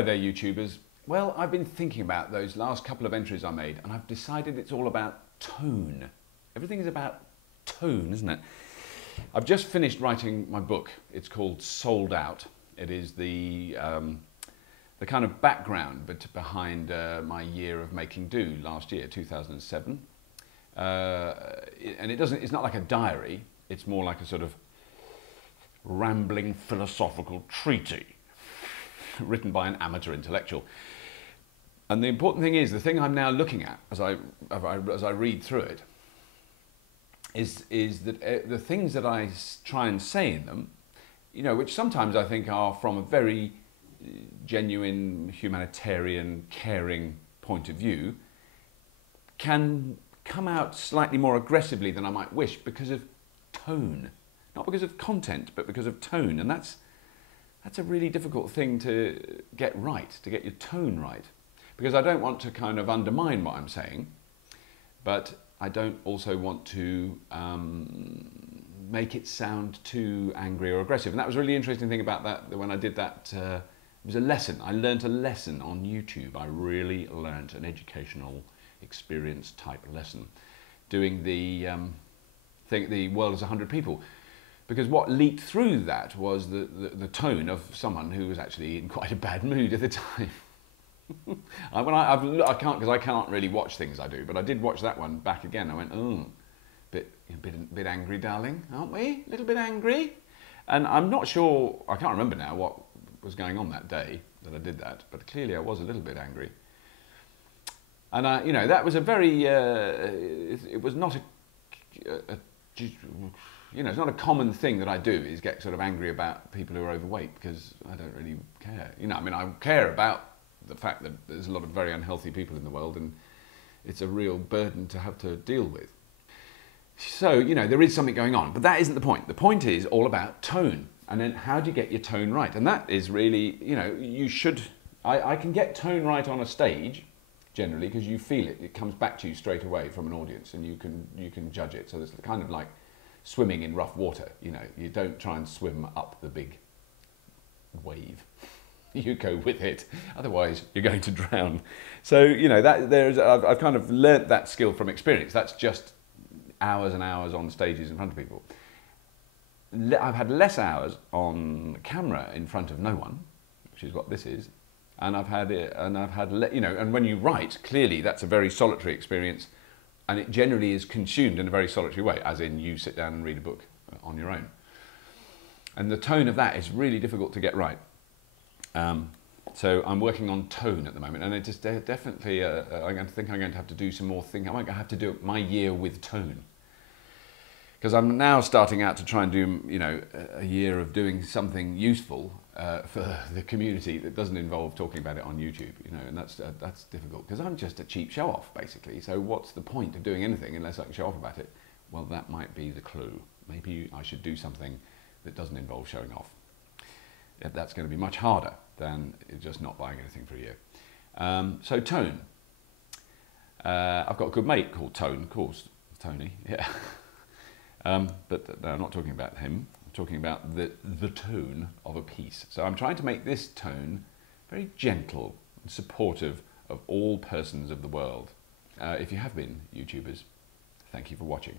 Hello there, YouTubers. Well, I've been thinking about those last couple of entries I made, and I've decided it's all about tone. Everything is about tone, isn't it? I've just finished writing my book. It's called Sold Out. It is the kind of background behind my year of making do last year, 2007. And it's not like a diary. It's more like a sort of rambling philosophical treatise written by an amateur intellectual. And the important thing is, the thing I'm now looking at as I read through it is that the things that I try and say in them, you know, which sometimes I think are from a very genuine, humanitarian, caring point of view, can come out slightly more aggressively than I might wish because of tone. Not because of content, but because of tone. And that's a really difficult thing to get right, to get your tone right. Because I don't want to kind of undermine what I'm saying, but I don't also want to make it sound too angry or aggressive. And that was a really interesting thing about that, when I did that. It was a lesson. I learnt a lesson on YouTube. I really learnt an educational experience type lesson doing the world is 100 people. Because what leaked through that was the tone of someone who was actually in quite a bad mood at the time. I can't really watch things I do, but I did watch that one back again. I went, oh, bit angry, darling, aren't we? A little bit angry. And I'm not sure, I can't remember now what was going on that day that I did that, but clearly I was a little bit angry. And you know, that was a very, it was not you know, it's not a common thing that I do, is get sort of angry about people who are overweight, because I don't really care. You know, I mean, I care about the fact that there's a lot of very unhealthy people in the world, and it's a real burden to have to deal with. So, you know, there is something going on, but that isn't the point. The point is all about tone, and then how do you get your tone right? And that is really, you know, you should, I can get tone right on a stage, generally, because you feel it. It comes back to you straight away from an audience, and you can judge it. So it's kind of like swimming in rough water. You know, you don't try and swim up the big wave. You go with it, otherwise you're going to drown. So, you know, I've kind of learnt that skill from experience. That's just hours and hours on stages in front of people. I've had less hours on camera in front of no one, which is what this is. And you know, and when you write, clearly that's a very solitary experience, and it generally is consumed in a very solitary way, as in you sit down and read a book on your own. And the tone of that is really difficult to get right. So I'm working on tone at the moment, and it just definitely, I think I'm going to have to do some more thinking. I might have to do my year with tone. Because I'm now starting out to try and do, you know, a year of doing something useful for the community that doesn't involve talking about it on YouTube, you know, and that's difficult, because I'm just a cheap show-off, basically. So what's the point of doing anything unless I can show off about it? Well, that might be the clue. Maybe I should do something that doesn't involve showing off. That's going to be much harder than just not buying anything for a year. So tone. I've got a good mate called Tone, of course, Tony, yeah. But no, I'm not talking about him. I'm talking about the tone of a piece. So I'm trying to make this tone very gentle and supportive of all persons of the world. If you have been YouTubers, thank you for watching.